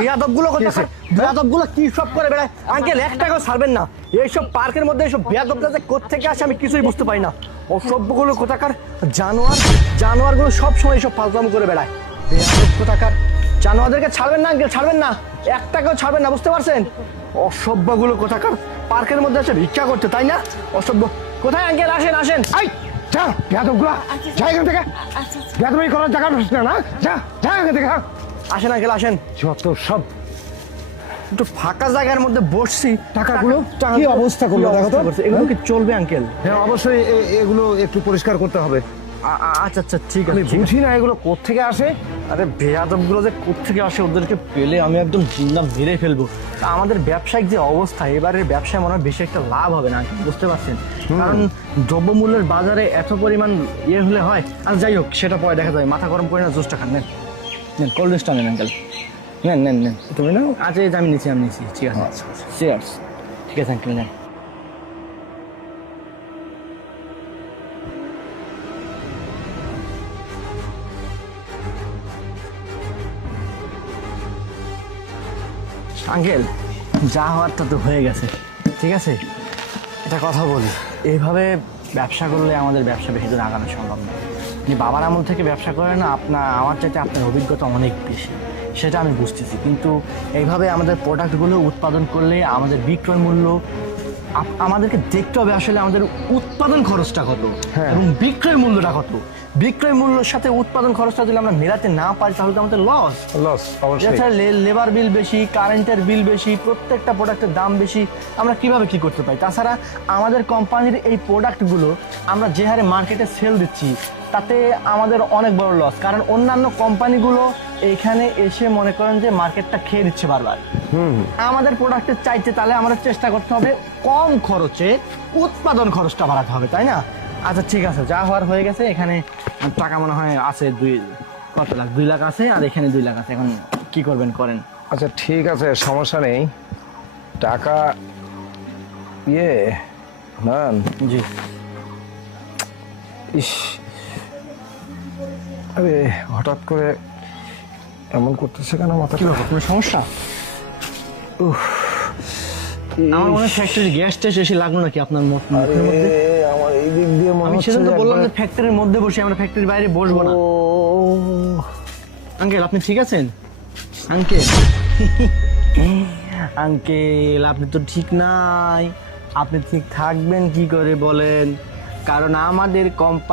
বেয়াদবগুলো কোথাকার, বেয়াদবগুলো কি সব করে বেড়ায়। আঙ্কেল 1 টাকাও ছাড়বেন না। এইসব পার্কের মধ্যে এইসব বেয়াদবরা যে কোত্থেকে আসে আমি কিছুই বুঝতে পারি না। অসভ্যগুলো কোথাকার, জানোয়ারগুলো সব সময় এইসব ফাজলাম করে বেড়ায়। বেয়াদব কোথাকার, জানোয়ারদেরকে ছাড়বেন না আঙ্কেল, ছাড়বেন না, 1 টাকাও ছাড়বেন না, বুঝতে পারছেন? অসভ্যগুলো কোথাকার পার্কের মধ্যে এসে ভিক্ষা করতে, তাই না? অসভ্য। কোথায় আঙ্কেল? আসেন আসেন। যা বেয়াদবগুলো, যা এখান থেকে। বেয়াদবি করার জায়গা না, না, যা যা এখান থেকে। আসেন আঙ্কেল আসেন। যত সব একটু ফাঁকা জায়গার মধ্যে বসছি। টাকাগুলো কি অবস্থা করলো দেখো তো। এগুলো কি চলবে আঙ্কেল? হ্যাঁ অবশ্যই এগুলো একটু পরিষ্কার করতে হবে। আচ্ছা আচ্ছা ঠিক আমি আছে, ঠিক আছে। বুঝি না এগুলো কোত্থেকে আসে। আরে বেয়াদবগুলো যে কোত্থেকে আসে, ওদেরকে পেলে আমি একদম জিন্দা মেরে ফেলবো। তা আমাদের ব্যবসায়িক যে অবস্থা, এবারের ব্যবসায় মনে হয় বেশি একটা লাভ হবে না, বুঝতে পারছেন? কারণ দ্রব্যমূল্যের বাজারে এত পরিমাণ হলে হয়। আর যাই হোক, সেটা পরে দেখা যায়। মাথা গরম করে না, জুসটা খান, নেন নেন, কোল্ড ড্রিঙ্কসটা নেন আঙ্কেল, নেন নেন নেন। তুমি না? আচ্ছা এই যে আমি নিচ্ছি, ঠিক আছে। আচ্ছা, আচ্ছা। চিয়ার্স। ঠিক আছে আঙ্কেল, নেন। আঙ্কেল যা হওয়ারটা তো হয়ে গেছে, ঠিক আছে? এটা কথা বলি, এইভাবে ব্যবসা করলে আমাদের ব্যবসা বেশি দূর আগানো সম্ভব নয়। আপনি বাবার আমল থেকে ব্যবসা করেন না, আমার চাইতে আপনার অভিজ্ঞতা অনেক বেশি, সেটা আমি বুঝতেছি। কিন্তু এইভাবে আমাদের প্রোডাক্টগুলো উৎপাদন করলে আমাদের বিক্রয় মূল্য, আমাদেরকে দেখতে হবে আসলে আমাদের উৎপাদন খরচটা কত এবং বিক্রয় মূল্যটা কত। বিক্রয় মূল্যের সাথে উৎপাদন খরচটা যদি আমরা মেলাতে না পারি তাহলে তো আমাদের লস। অবশ্যই। এছাড়া লেবার বিল বেশি, কারেন্টের বিল বেশি, প্রত্যেকটা প্রোডাক্টের দাম বেশি। আমরা কিভাবে কি করতে পারি? তাছাড়া আমাদের কোম্পানির এই প্রোডাক্টগুলো আমরা যে হারে মার্কেটে সেল দিচ্ছি তাতে আমাদের অনেক বড় লস। কারণ অন্যান্য কোম্পানিগুলো এখানে এসে মনে করেন যে মার্কেটটা খেয়ে দিচ্ছে বারবার। আমাদের প্রোডাক্টের চাইতে তাহলে আমাদের চেষ্টা করতে হবে কম খরচে উৎপাদন খরচটা বাড়াতে হবে, তাই না? আচ্ছা ঠিক আছে, যা হওয়ার হয়ে গেছে। এখানে টাকা মনে হয় আছে কত লাখ? 2 লাখ আছে, আর এখানে 2 লাখ আছে। এখন কি করবেন করেন। আচ্ছা ঠিক আছে, সমস্যা নেই। টাকা নেন। জি। ইস, আরে হঠাৎ করে এমন করতেছে কেন মাথা? কি ব্যাপার, কোনো সমস্যা? আমার মনে হয় ফ্যাক্টরির গ্যাস টেস এসে লাগলো নাকি আপনার মুখের মধ্যে? আমার এই দিক দিয়ে মনে আমি হচ্ছে সেজন্য তো বললাম যে একবার- ফ্যাক্টরির মধ্যে বসে, আমরা ফ্যাক্টরির বাইরে বসবো না। ও, আঙ্কেল আপনি ঠিক আছেন? আঙ্কেল আঙ্কেল আপনি তো ঠিক নাই। আপনি ঠিক থাকবেন কি করে বলেন? কারণ আমাদের কোম্পানি